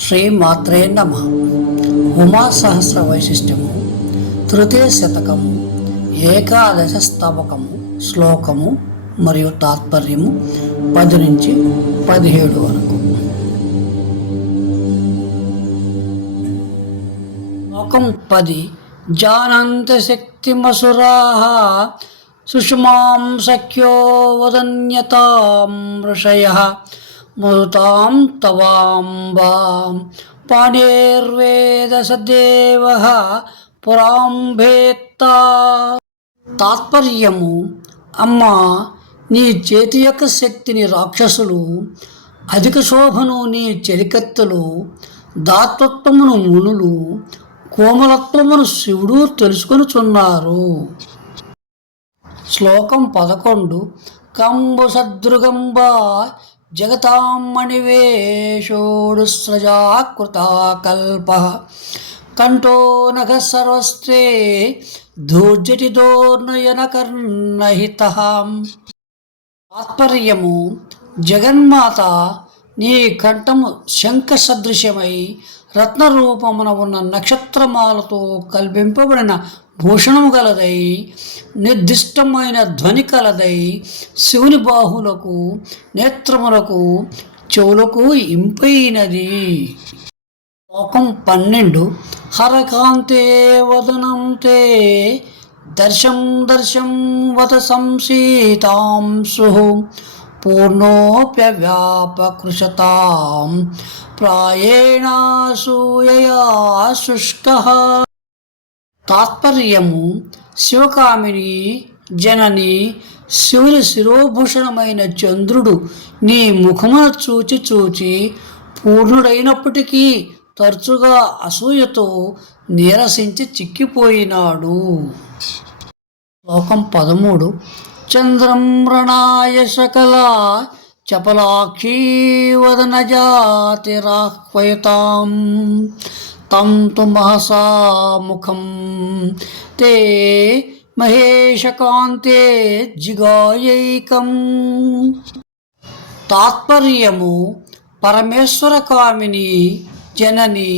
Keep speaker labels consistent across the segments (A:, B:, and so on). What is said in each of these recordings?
A: శ్రీమాత్రే నమ. ఉమా సహస్ర వైశిష్ట్యము తృతీయ శతకము ఏకాదశ స్తవకము శ్లోకము మరియు తాత్పర్యము పది నుంచి పదిహేడు వరకు. శ్లోకం పది. జానంత శక్తిమసురా సుషమాం సఖ్యో వదన్యతాం ఋషయ. ముతాం తవాంబాం పాణేర్వేద సదేవ తాత్పర్యము అమ్మ నీ చేతి యొక్క శక్తిని రాక్షసులు అధిక శోభను నీ చెలికత్తెలు దాతత్వమును మునులు కోమలత్వమును శివుడు తెలుసుకొనుచున్నారు. శ్లోకం పదకొండు కంబు సదృగంబ జగతామణివేషోడు సృజాకృతాకల్ప కంఠో నఘ సర్వస్త్రే ధూర్జటి తాత్పర్యము జగన్మాత నీ కంఠము శంఖ సదృశ్యమై రత్నరూపమున ఉన్న నక్షత్రమాలతో కల్పింపబడిన భూషణము గలదై నిర్దిష్టమైన ధ్వని కలదై శివుని బాహులకు నేత్రములకు చెవులకు ఇంపైనది. లోకం పన్నెండు. హరకాంతే వదనం తే దర్శం దర్శం వద సంసీతాంశు ప్రాయేణా ప్రాయేణాసూయయా శుష్క. తాత్పర్యము శివకామిని జనని శివుని శిరోభూషణమైన చంద్రుడు నీ ముఖమున చూచి చూచి పూర్ణుడైనప్పటికీ తరచుగా అసూయతో నీరసించి చిక్కిపోయినాడు. శ్లోకం పదమూడు. చంద్రం రణాయ సకల చపలాక్షీవదన జాతిరాహ్వయతాం. తం మహసా ముఖం తే మహేషకాంతే జిగాయైకం తాత్పర్యము పరమేశ్వర కామిని జనని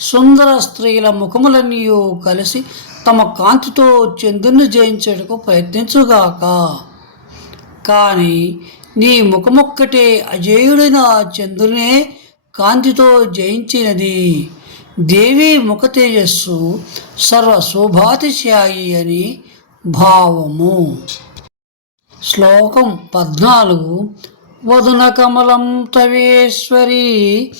A: సుందర స్త్రీల ముఖములన్నీయు కలిసి తమ కాంతితో చంద్రుని జయించటకు ప్రయత్నించుగాక. కానీ నీ ముఖమొక్కటే అజేయుడైన చంద్రునే కాంతితో జయించినది. దేవి ముఖ తేజస్సు సర్వశోభాతిశాయి అని భావము. శ్లోకం పద్నాలుగు. వదున కమలం తవేశ్వరి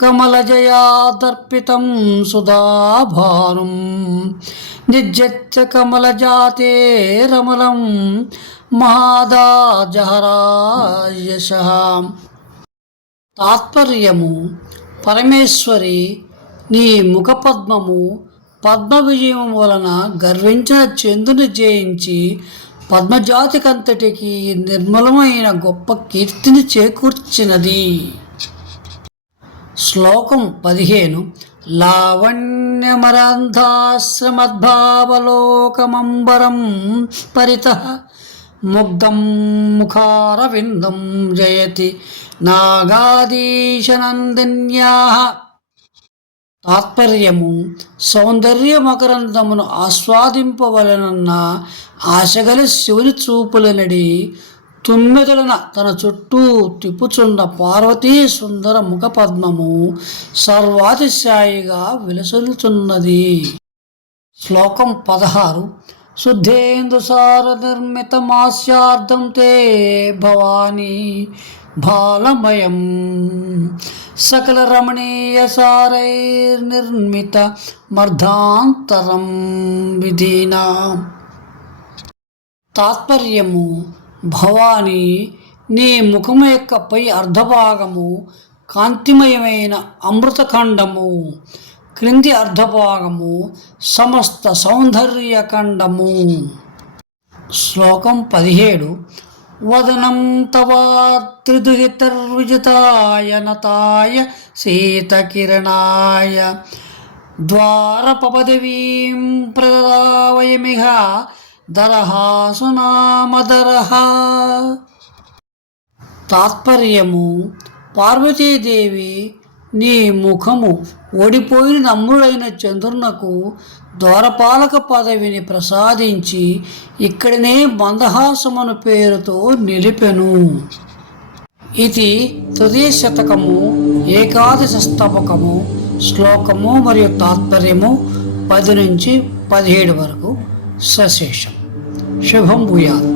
A: కమలజయాదర్పితం సుధాభానం. నిర్జత్య కమలజాతే రమలం మహాదాజహరాయశ. తాత్పర్యము పరమేశ్వరి నీ ముఖపద్మము పద్మ విజయం వలన గర్వించిన చందుని జయించి పద్మజాతికంతటికి నిర్మలమైన గొప్ప కీర్తిని చేకూర్చినది. శ్లోకం పదిహేను. లావణ్యమరాంధాశ్రమద్భావలోకమంబరం పరిత ముగ్ధం ముఖారవిందం జయతి. నాగాదీశనందిన్యా తాత్పర్యము సౌందర్య మకరందమును ఆస్వాదింపవలనన్న ఆశగల శివుని చూపులనడి తుమ్మెదలన తన చుట్టూ తిప్పుచున్న పార్వతీ సుందర ముఖ పద్మము సర్వాతిశాయిగా విలసిల్లుచున్నది. శ్లోకం పదహారు. శుద్ధేందుసారనిర్మితమాస్యార్థం తే భవానీ బాలమయం. సకల రమణీయసారైర్నిర్మిత మర్ధాంతరం విధీనా. తాత్పర్యము భవాని నీ ముఖము యొక్క పై అర్ధభాగము కాంతిమయమైన అమృతఖండము. క్రింది అర్ధభాగము సమస్త సౌందర్యఖండము. శ్లోకం పదిహేడు. వదనం తవాత్రిదుహితర్విజితాయ నతాయ శీతకిరణాయ ద్వారపపదవీం ప్రదావయమిహ దరహాసునామదరహ. తాత్పర్యము పార్వతీదేవి నీ ముఖము ఓడిపోయిన నమ్ముడైన చంద్రునకు ద్వారపాలక పదవిని ప్రసాదించి ఇక్కడనే మందహాసమును పేరుతో నిలిపెను. ఇది తృతీయ శతకము ఏకాదశ స్తవకము శ్లోకము మరియు తాత్పర్యము పది నుంచి పదిహేడు వరకు సశేషం. శుభం భూయాలు